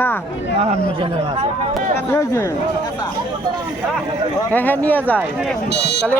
না। এই হ্যাঁ হ্যাঁ নিয়ে যায়। তাহলে